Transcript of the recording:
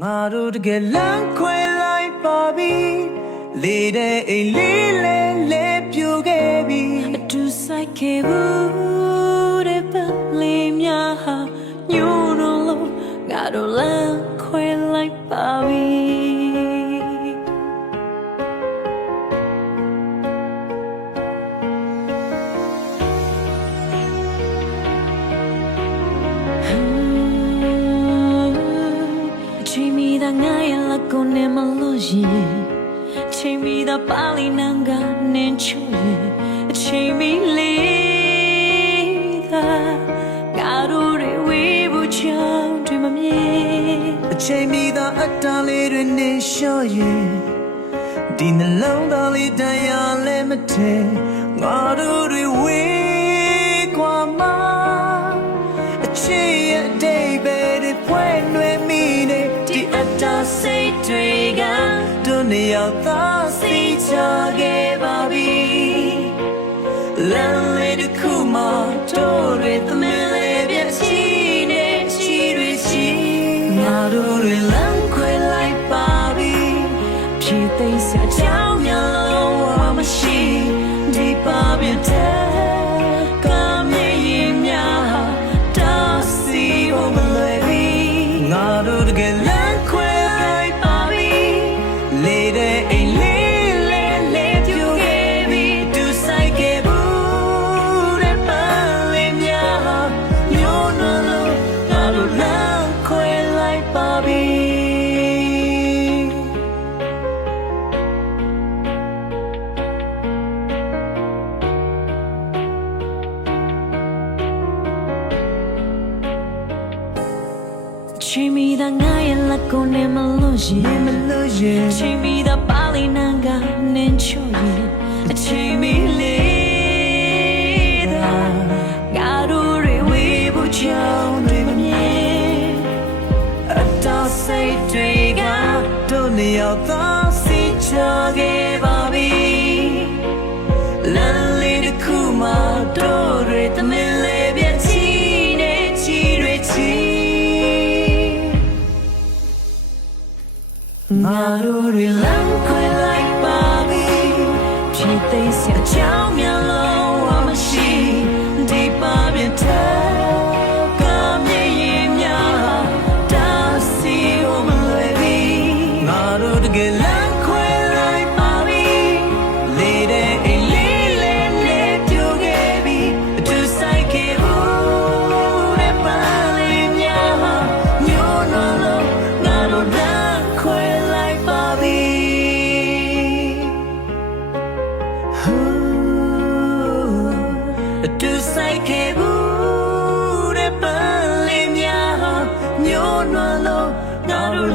ငါတို့တကယ်လမ်းခွဲလိုက်ပါပြီလေတဲ့အိမ်လေးလဲပြိုခဲ့ပြီအတူဆိုင်ခဲ့ဘူးတဲ့ပလေးများဟာညို့လို့ငါတို့လမ်းခွဲလိုက်ပါပြီငါရဲ့လက်ကိုနဲ့မလို့ရင်ချိန်မီတော့ပါလိနန်ကနင်းချူရင်ချိန်မီလေးသာငါတို့တွေဝေးဖို့ချောင်းတွေမမြင်အချိန်မီတော့အတန်လေးတွေနေလျှော့ရင်ဒီနှလုံးသားလေးတရားလည်းမထဲငါတို့တွေဝေးကွာမှာအချိန်ရဲ့အတိတ်ပဲတွေဖွဲနွယ်မိနေတာစိတ်တွေကတို့နေရောက်သာစိတ်ချခဲ့ပါပြီလမ်းလေးတစ်ခုမှတို့တွေသမင်လေးပြချီနေချီတွေချီငါတို့တွေလမ်းခွဲလိုက်ပါပြီဖြည့်သိမ်းစရာအကြောင်းများလုံးဝမရှိဒီပါပြတဲ့ကမြေရင်များတာစီဟိုမလွယ်ပြီငါတို့တကယ်ချိန်မီတော့ငါရဲ့လက်ကိုနဲ့မလို့ရင်ချိန်မီတော့ပါလိနန်ကနင်းချူရင်အချိန်မီလေးသာငါတို့တွေဝေးဖို့ချောင်းတွေမမြင်အတော်စိတ်တွေကတို့နေရောက်သာစိတ်ချခဲ့ပါပြီလမ်းလေးတစ်ခုမှတို့တွေသမင်လေးပြချီနေချီတွေချီငါတို့တွေလမ်းခွဲလိုက်ပါပြီဖြည့်သိမ်းစရာအကြောင်းများလုံးဝမရှိဒီပါပြတဲ့ကမြေရင်များတာစီဟိုမလွယ်ပြီငါတို့တကယ်လမ်းခွဲလိုက်ပါပြီလေတဲ့အိမ်လေးလဲပြိုခဲ့ပြီအတူဆိုင်ခဲ့ဘူးတဲ့ပါလေးများညို့လို့ငါတို့လမ်းခွဲအတူဆိုင်ခဲ့ဘူးတဲ့ပန်းလေးများညို့လို့ငါတို့